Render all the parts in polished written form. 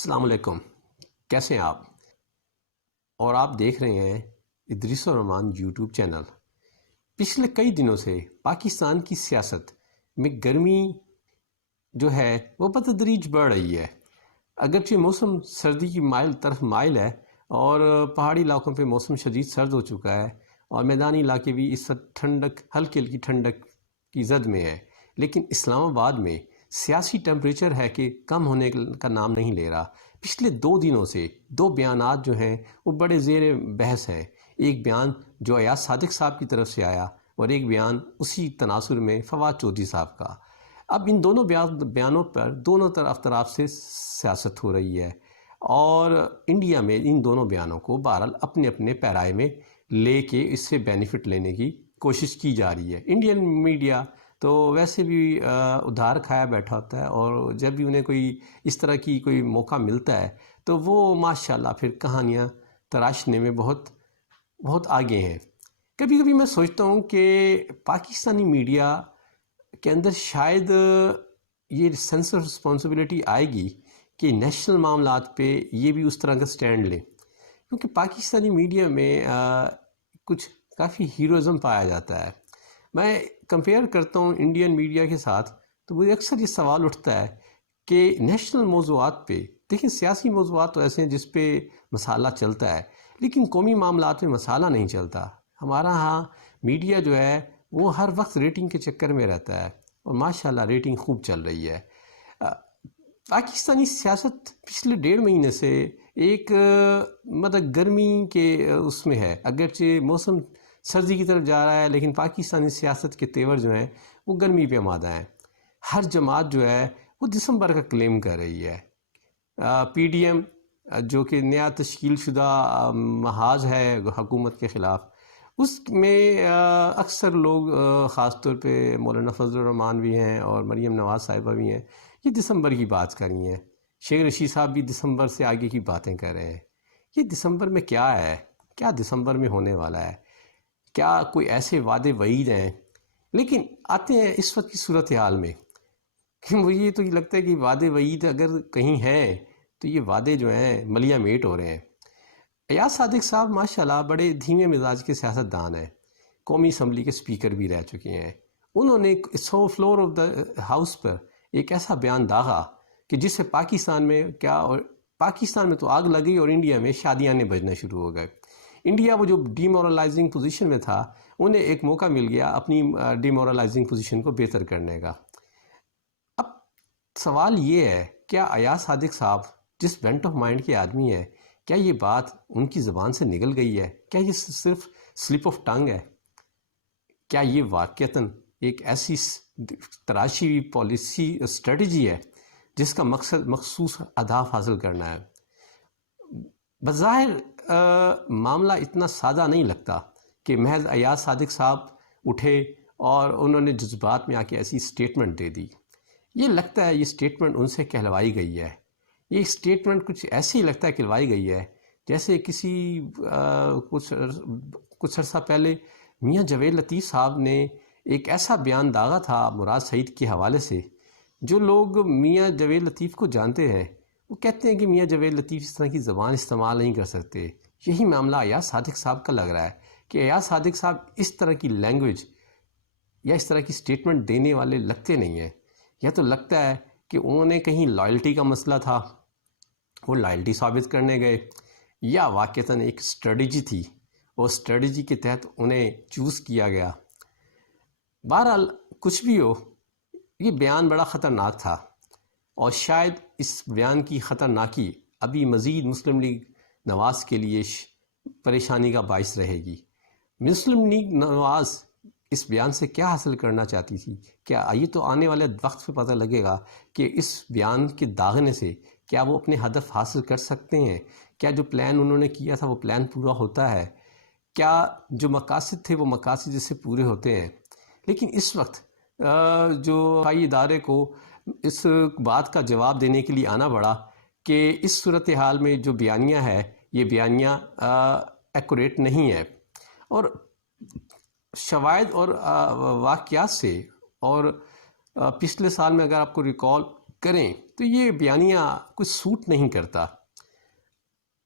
السلام علیکم، کیسے ہیں آپ؟ اور آپ دیکھ رہے ہیں ادریس الرحمان یوٹیوب چینل۔ پچھلے کئی دنوں سے پاکستان کی سیاست میں گرمی جو ہے وہ بتدریج بڑھ رہی ہے۔ اگرچہ موسم سردی کی طرف مائل ہے اور پہاڑی علاقوں پہ موسم شدید سرد ہو چکا ہے اور میدانی علاقے بھی اس وقت ہلکی ہلکی ٹھنڈک کی زد میں ہے، لیکن اسلام آباد میں سیاسی ٹیمپریچر ہے کہ کم ہونے کا نام نہیں لے رہا۔ پچھلے 2 دنوں سے 2 بیانات جو ہیں وہ بڑے زیر بحث ہیں۔ ایک بیان جو ایاز صادق صاحب کی طرف سے آیا اور ایک بیان اسی تناظر میں فواد چودھری صاحب کا۔ اب ان دونوں بیانوں پر دونوں طرف سے سیاست ہو رہی ہے اور انڈیا میں ان دونوں بیانوں کو بہرحال اپنے اپنے پیرائے میں لے کے اس سے بینیفٹ لینے کی کوشش کی جا رہی ہے۔ انڈین میڈیا تو ویسے بھی ادھار کھایا بیٹھا ہوتا ہے اور جب بھی انہیں کوئی اس طرح کی کوئی موقع ملتا ہے تو وہ ماشاءاللہ پھر کہانیاں تراشنے میں بہت آگے ہیں۔ کبھی کبھی میں سوچتا ہوں کہ پاکستانی میڈیا کے اندر شاید یہ سینس آف رسپانسبلٹی آئے گی کہ نیشنل معاملات پہ یہ بھی اس طرح کا سٹینڈ لیں، کیونکہ پاکستانی میڈیا میں کچھ کافی ہیروازم پایا جاتا ہے۔ میں کمپیئر کرتا ہوں انڈین میڈیا کے ساتھ تو مجھے اکثر یہ سوال اٹھتا ہے کہ نیشنل موضوعات پہ دیکھیں، سیاسی موضوعات تو ایسے ہیں جس پہ مسالہ چلتا ہے، لیکن قومی معاملات میں مسالہ نہیں چلتا۔ ہمارا ہاں میڈیا جو ہے وہ ہر وقت ریٹنگ کے چکر میں رہتا ہے اور ماشاءاللہ ریٹنگ خوب چل رہی ہے۔ پاکستانی سیاست پچھلے 1.5 مہینے سے ایک گرمی کے اس میں ہے، اگرچہ موسم سردی کی طرف جا رہا ہے لیکن پاکستانی سیاست کے تیور جو ہیں وہ گرمی پہ آمادہ ہیں۔ ہر جماعت جو ہے وہ دسمبر کا کلیم کر رہی ہے۔ پی ڈی ایم جو کہ نیا تشکیل شدہ محاذ ہے حکومت کے خلاف، اس میں اکثر لوگ خاص طور پہ مولانا فضل الرحمان بھی ہیں اور مریم نواز صاحبہ بھی ہیں، یہ دسمبر کی بات کر رہی ہیں۔ شیخ رشید صاحب بھی دسمبر سے آگے کی باتیں کر رہے ہیں۔ یہ دسمبر میں کیا ہے؟ کیا دسمبر میں ہونے والا ہے؟ کیا کوئی ایسے وعدے وعید ہیں؟ لیکن آتے ہیں اس وقت کی صورتحال میں کہ مجھے تو یہ لگتا ہے کہ وعدے وعید اگر کہیں ہیں تو یہ وعدے جو ہیں ملیہ میٹ ہو رہے ہیں۔ ایاز صادق صاحب ماشاءاللہ بڑے دھیمے مزاج کے سیاستدان ہیں، قومی اسمبلی کے سپیکر بھی رہ چکے ہیں۔ انہوں نے فلور آف دا ہاؤس پر ایک ایسا بیان داغا کہ جس سے پاکستان میں تو آگ لگ گئی اور انڈیا میں شادیاں بجنا شروع ہو گئے۔ انڈیا وہ جو ڈی مورلائزنگ پوزیشن میں تھا، انہیں ایک موقع مل گیا اپنی ڈی مورلائزنگ پوزیشن کو بہتر کرنے کا۔ اب سوال یہ ہے، کیا ایاز صادق صاحب جس بینٹ آف مائنڈ کے آدمی ہیں، کیا یہ بات ان کی زبان سے نکل گئی ہے؟ کیا یہ صرف سلپ آف ٹنگ ہے؟ کیا یہ واقعتاً ایک ایسی تراشی ہوئی پالیسی اسٹریٹجی ہے جس کا مقصد مخصوص اہداف حاصل کرنا ہے؟ بظاہر معاملہ اتنا سادہ نہیں لگتا کہ محض ایاز صادق صاحب اٹھے اور انہوں نے جذبات میں آ کے ایسی اسٹیٹمنٹ دے دی۔ یہ لگتا ہے یہ اسٹیٹمنٹ ان سے کہلوائی گئی ہے۔ یہ اسٹیٹمنٹ کچھ ایسے ہی لگتا ہے کہلوائی گئی ہے جیسے کسی کچھ عرصہ پہلے میاں جاوید لطیف صاحب نے ایک ایسا بیان داغا تھا مراد سعید کے حوالے سے۔ جو لوگ میاں جاوید لطیف کو جانتے ہیں وہ کہتے ہیں کہ میاں جاوید لطیف اس طرح کی زبان استعمال نہیں کر سکتے۔ یہی معاملہ ایاز صادق صاحب کا لگ رہا ہے کہ ایاز صادق صاحب اس طرح کی لینگویج یا اس طرح کی اسٹیٹمنٹ دینے والے لگتے نہیں ہیں۔ یا تو لگتا ہے کہ انہوں نے کہیں لائلٹی کا مسئلہ تھا، وہ لائلٹی ثابت کرنے گئے، یا واقعتاً ایک اسٹریٹجی تھی اور اسٹریٹجی کے تحت انہیں چوز کیا گیا۔ بہرحال کچھ بھی ہو، یہ بیان بڑا خطرناک تھا اور شاید اس بیان کی خطرناکی ابھی مزید مسلم لیگ نواز کے لیے پریشانی کا باعث رہے گی۔ مسلم لیگ نواز اس بیان سے کیا حاصل کرنا چاہتی تھی؟ کیا یہ تو آنے والے وقت پہ پتہ لگے گا کہ اس بیان کے داغنے سے کیا وہ اپنے ہدف حاصل کر سکتے ہیں؟ کیا جو پلان انہوں نے کیا تھا وہ پلان پورا ہوتا ہے؟ کیا جو مقاصد تھے وہ مقاصد اس سے پورے ہوتے ہیں؟ لیکن اس وقت جو ہائی ادارے کو اس بات کا جواب دینے کے لیے آنا پڑا کہ اس صورتحال میں جو بیانیہ ہے یہ بیانیہ ایکوریٹ نہیں ہے، اور شواہد اور واقعات سے اور پچھلے سال میں اگر آپ کو ریکال کریں تو یہ بیانیہ کچھ سوٹ نہیں کرتا.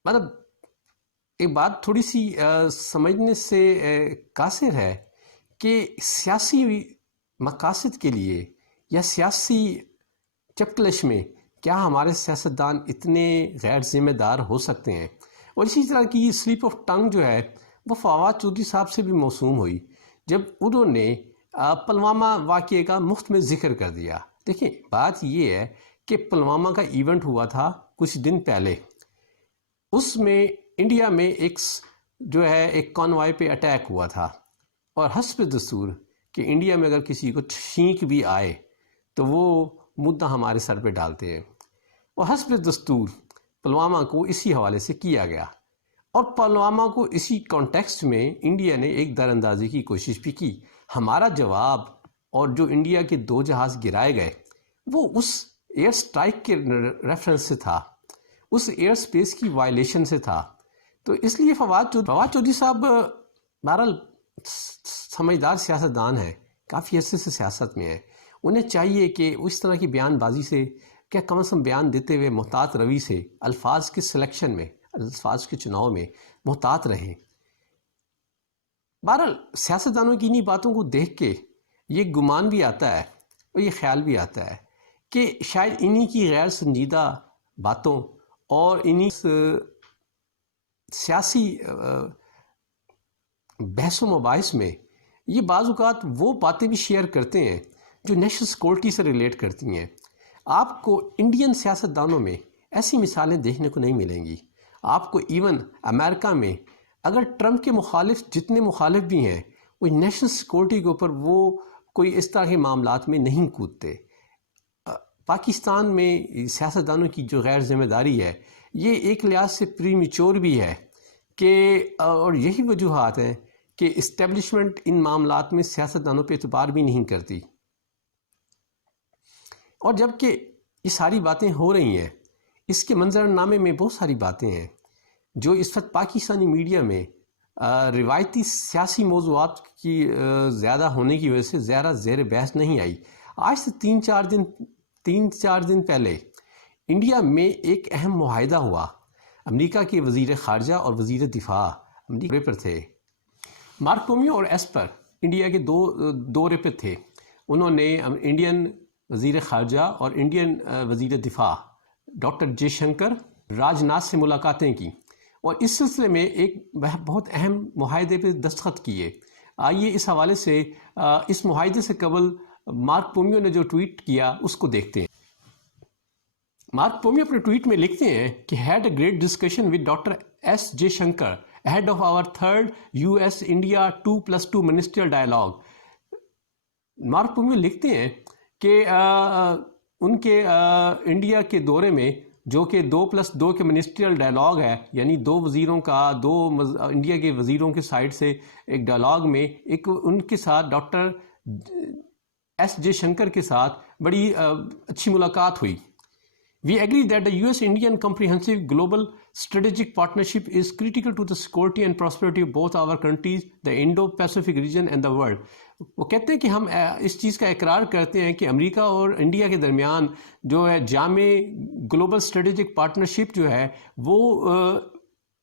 مطلب ایک بات تھوڑی سی سمجھنے سے قاصر ہے کہ سیاسی مقاصد کے لیے یا سیاسی چپکلش میں کیا ہمارے سیاستدان اتنے غیر ذمہ دار ہو سکتے ہیں. اور اسی طرح کی سلپ آف ٹنگ جو ہے وہ فواد چودھری صاحب سے بھی موسوم ہوئی جب انہوں نے پلوامہ واقعے کا مفت میں ذکر کر دیا. دیکھیں بات یہ ہے کہ پلوامہ کا ایونٹ ہوا تھا کچھ دن پہلے، اس میں انڈیا میں جو ہے ایک کانوائے پہ اٹیک ہوا تھا، اور حسب دستور کہ انڈیا میں اگر کسی کو چھینک بھی آئے تو وہ مدعا ہمارے سر پہ ڈالتے ہیں، اور حسب دستور پلوامہ کو اسی حوالے سے کیا گیا. اور پلوامہ کو اسی کانٹیکسٹ میں انڈیا نے ایک در اندازی کی کوشش بھی کی. ہمارا جواب اور جو انڈیا کے 2 جہاز گرائے گئے وہ اس ایئر سٹرائک کے ریفرنس سے تھا، اس ایئر سپیس کی وائلیشن سے تھا. تو اس لیے فواد چودھری صاحب بہرحال سمجھدار سیاستدان ہیں، کافی عرصے سے سیاست میں ہیں. انہیں چاہیے کہ اس طرح کی بیان بازی سے کیا کم از کم بیان دیتے ہوئے محتاط روی سے الفاظ کے سلیکشن میں، الفاظ کے چناؤ میں محتاط رہیں. بہرحال سیاستدانوں کی انہی باتوں کو دیکھ کے یہ گمان بھی آتا ہے اور یہ خیال بھی آتا ہے کہ شاید انہی کی غیر سنجیدہ باتوں اور انہی سیاسی بحث و مباحث میں یہ بعض اوقات وہ باتیں بھی شیئر کرتے ہیں جو نیشنل سیکورٹی سے ریلیٹ کرتی ہیں. آپ کو انڈین سیاستدانوں میں ایسی مثالیں دیکھنے کو نہیں ملیں گی. آپ کو ایون امریکہ میں اگر ٹرمپ کے مخالف جتنے مخالف بھی ہیں وہ نیشنل سیکورٹی کے اوپر وہ کوئی اس طرح کے معاملات میں نہیں کودتے. پاکستان میں سیاستدانوں کی جو غیر ذمہ داری ہے یہ ایک لحاظ سے پری میچور بھی ہے کہ اور یہی وجوہات ہیں کہ اسٹیبلشمنٹ ان معاملات میں سیاستدانوں پہ اعتبار بھی نہیں کرتی. اور جب کہ یہ ساری باتیں ہو رہی ہیں، اس کے منظر نامے میں بہت ساری باتیں ہیں جو اس وقت پاکستانی میڈیا میں روایتی سیاسی موضوعات کی زیادہ ہونے کی وجہ سے زیادہ زیر بحث نہیں آئی. آج سے 3-4 دن پہلے انڈیا میں ایک اہم معاہدہ ہوا. امریکہ کے وزیر خارجہ اور وزیر دفاع امریکہ پر تھے. مارک پومپیو اور ایسپر انڈیا کے دورے پہ تھے. انہوں نے انڈین وزیر خارجہ اور انڈین وزیر دفاع ڈاکٹر جے شنکر راج ناتھ سے ملاقاتیں کی اور اس سلسلے میں ایک بہت اہم معاہدے پہ دستخط کیے. آئیے اس حوالے سے اس معاہدے سے قبل مارک پومپیو نے جو ٹویٹ کیا اس کو دیکھتے ہیں. مارک پومپیو اپنے ٹویٹ میں لکھتے ہیں کہ had a great discussion with Dr. S. J. Shankar ahead of our third US-India 2+2 ministerial dialogue. Mark Pompeo لکھتے ہیں کہ ان کے انڈیا کے دورے میں جو کہ 2+2 کے منسٹریل ڈائلاگ ہے، یعنی 2 وزیروں کا انڈیا کے وزیروں کے سائڈ سے ایک ڈائلاگ میں ایک ان کے ساتھ ڈاکٹر ایس جے شنکر کے ساتھ بڑی اچھی ملاقات ہوئی. We agree that the US-Indian comprehensive global strategic partnership is critical to the security and prosperity of both our countries, the Indo-Pacific region and the world. وہ کہتے ہیں کہ ہم اس چیز کا اقرار کرتے ہیں کہ امریکہ اور انڈیا کے درمیان جو ہے جامع گلوبل اسٹریٹجک پارٹنرشپ جو ہے وہ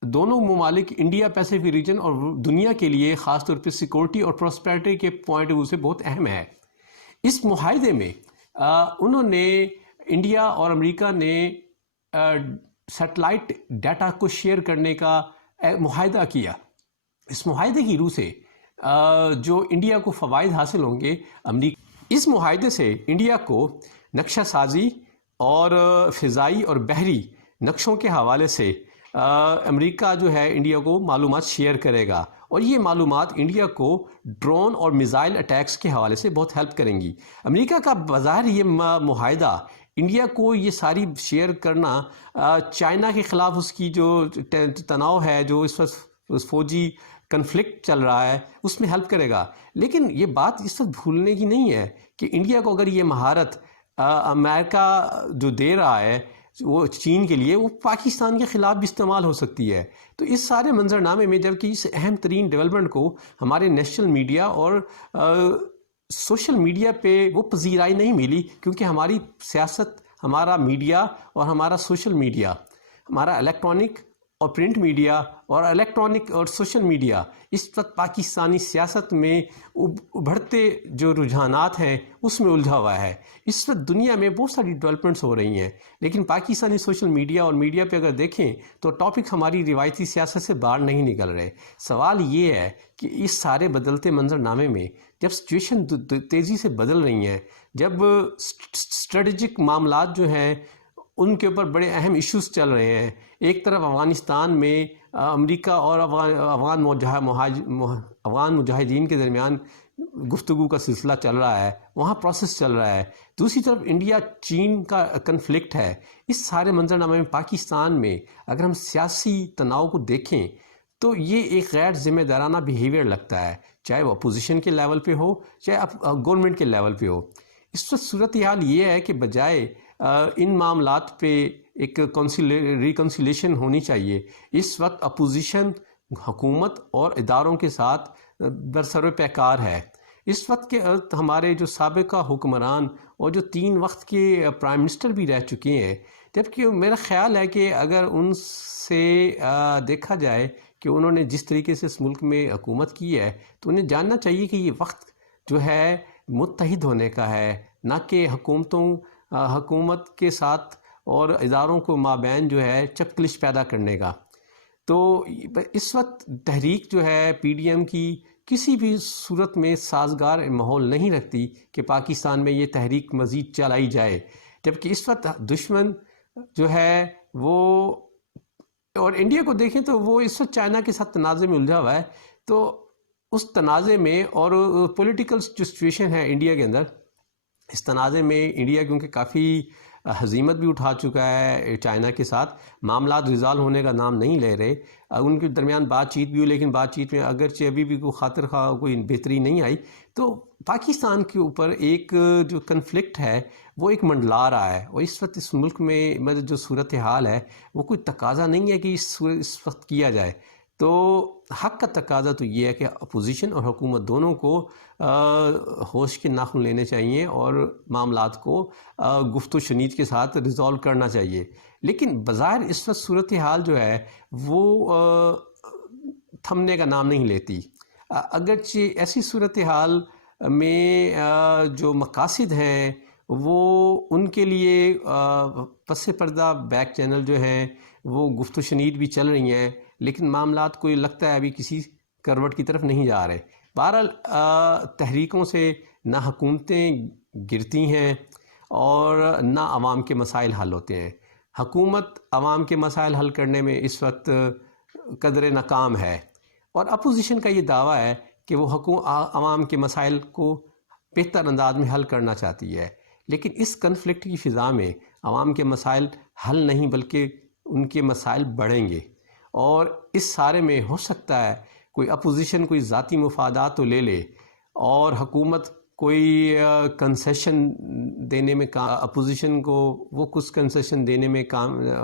دونوں ممالک انڈیا پیسیفک ریجن اور دنیا کے لیے خاص طور پہ سیکورٹی اور پراسپیرٹی کے پوائنٹ آف ویو سے بہت اہم ہے. اس معاہدے میں انہوں نے انڈیا اور امریکہ نے سیٹلائٹ ڈیٹا کو شیئر کرنے کا معاہدہ کیا. اس معاہدے کی روح سے جو انڈیا کو فوائد حاصل ہوں گے اس معاہدے سے انڈیا کو نقشہ سازی اور فضائی اور بحری نقشوں کے حوالے سے امریکہ جو ہے انڈیا کو معلومات شیئر کرے گا اور یہ معلومات انڈیا کو ڈرون اور میزائل اٹیکس کے حوالے سے بہت ہیلپ کریں گی. امریکہ کا بظاہر یہ معاہدہ انڈیا کو یہ ساری شیئر کرنا چائنا کے خلاف اس کی جو تناؤ ہے، جو اس وقت فوجی کنفلکٹ چل رہا ہے، اس میں ہیلپ کرے گا. لیکن یہ بات اس وقت بھولنے کی نہیں ہے کہ انڈیا کو اگر یہ مہارت امریکہ جو دے رہا ہے وہ چین کے لیے، وہ پاکستان کے خلاف بھی استعمال ہو سکتی ہے. تو اس سارے منظرنامے میں جب کہ اس اہم ترین ڈیولپمنٹ کو ہمارے نیشنل میڈیا اور سوشل میڈیا پہ وہ پذیرائی نہیں ملی، کیونکہ ہماری سیاست، ہمارا میڈیا اور ہمارا سوشل میڈیا، ہمارا الیکٹرانک اور پرنٹ میڈیا اور الیکٹرانک اور سوشل میڈیا اس وقت پاکستانی سیاست میں ابھرتے جو رجحانات ہیں اس میں الجھا ہوا ہے۔ اس وقت دنیا میں بہت ساری ڈیولپمنٹس ہو رہی ہیں، لیکن پاکستانی سوشل میڈیا اور میڈیا پہ اگر دیکھیں تو ٹاپک ہماری روایتی سیاست سے باہر نہیں نکل رہے۔ سوال یہ ہے کہ اس سارے بدلتے منظرنامے میں جب سچویشن تیزی سے بدل رہی ہیں، جب اسٹریٹجک معاملات جو ہیں ان کے اوپر بڑے اہم ایشوز چل رہے ہیں، ایک طرف افغانستان میں امریکہ اور افغان مجاہدین کے درمیان گفتگو کا سلسلہ چل رہا ہے، وہاں پروسیس چل رہا ہے، دوسری طرف انڈیا چین کا کنفلکٹ ہے۔ اس سارے منظرنامے میں پاکستان میں اگر ہم سیاسی تناؤ کو دیکھیں تو یہ ایک غیر ذمہ دارانہ بیہیویئر لگتا ہے، چاہے وہ اپوزیشن کے لیول پہ ہو چاہے گورنمنٹ کے لیول پہ ہو۔ اس وقت صورتحال یہ ہے کہ بجائے ان معاملات پہ ایک ریکنسیلیشن ہونی چاہیے، اس وقت اپوزیشن حکومت اور اداروں کے ساتھ برسر پیکار ہے۔ اس وقت کے ہمارے جو سابقہ حکمران اور جو 3 وقت کے پرائم منسٹر بھی رہ چکے ہیں، جبکہ میرا خیال ہے کہ اگر ان سے دیکھا جائے کہ انہوں نے جس طریقے سے اس ملک میں حکومت کی ہے تو انہیں جاننا چاہیے کہ یہ وقت جو ہے متحد ہونے کا ہے، نہ کہ حکومت کے ساتھ اور اداروں کو مابین جو ہے چپکلش پیدا کرنے کا۔ تو اس وقت تحریک جو ہے پی ڈی ایم کی کسی بھی صورت میں سازگار ماحول نہیں رکھتی کہ پاکستان میں یہ تحریک مزید چلائی جائے، جبکہ اس وقت دشمن جو ہے وہ، اور انڈیا کو دیکھیں تو وہ اس وقت چائنا کے ساتھ تنازع میں الجھا ہوا ہے، تو اس تنازع میں اور پولیٹیکل جو سچویشن ہے انڈیا کے اندر، اس تنازع میں انڈیا کیونکہ کافی ہزیمت بھی اٹھا چکا ہے چائنا کے ساتھ، معاملات ریزالو ہونے کا نام نہیں لے رہے، ان کے درمیان بات چیت بھی ہوئی لیکن بات چیت میں اگرچہ ابھی بھی کوئی خاطر خواہ کوئی بہتری نہیں آئی، تو پاکستان کے اوپر ایک جو کنفلکٹ ہے وہ ایک منڈلا رہا ہے، اور اس وقت اس ملک میں جو صورتحال ہے وہ کوئی تقاضا نہیں ہے کہ اس وقت کیا جائے۔ تو حق کا تقاضا تو یہ ہے کہ اپوزیشن اور حکومت دونوں کو ہوش کے ناخن لینے چاہیے اور معاملات کو گفت و شنید کے ساتھ ریزالو کرنا چاہیے، لیکن بظاہر اس وقت صورتحال جو ہے وہ تھمنے کا نام نہیں لیتی۔ اگرچہ ایسی صورتحال میں جو مقاصد ہیں وہ ان کے لیے پس پردہ بیک چینل جو ہیں وہ گفت و شنید بھی چل رہی ہیں، لیکن معاملات کو یہ لگتا ہے ابھی کسی کروٹ کی طرف نہیں جا رہے۔ بہرحال تحریکوں سے نہ حکومتیں گرتی ہیں اور نہ عوام کے مسائل حل ہوتے ہیں۔ حکومت عوام کے مسائل حل کرنے میں اس وقت قدرے ناکام ہے، اور اپوزیشن کا یہ دعویٰ ہے کہ وہ عوام کے مسائل کو بہتر انداز میں حل کرنا چاہتی ہے، لیکن اس کنفلکٹ کی فضا میں عوام کے مسائل حل نہیں بلکہ ان کے مسائل بڑھیں گے، اور اس سارے میں ہو سکتا ہے کوئی اپوزیشن کوئی ذاتی مفادات تو لے لے اور حکومت کوئی کنسیشن دینے میں اپوزیشن کو وہ کچھ کنسیشن دینے میں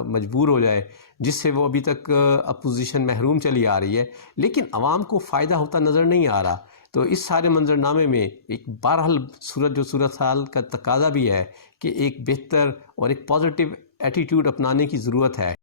مجبور ہو جائے جس سے وہ ابھی تک اپوزیشن محروم چلی آ رہی ہے، لیکن عوام کو فائدہ ہوتا نظر نہیں آ رہا۔ تو اس سارے منظرنامے میں ایک بہرحال صورتحال کا تقاضا بھی ہے کہ ایک بہتر اور ایک پازیٹیو ایٹیٹیوڈ اپنانے کی ضرورت ہے۔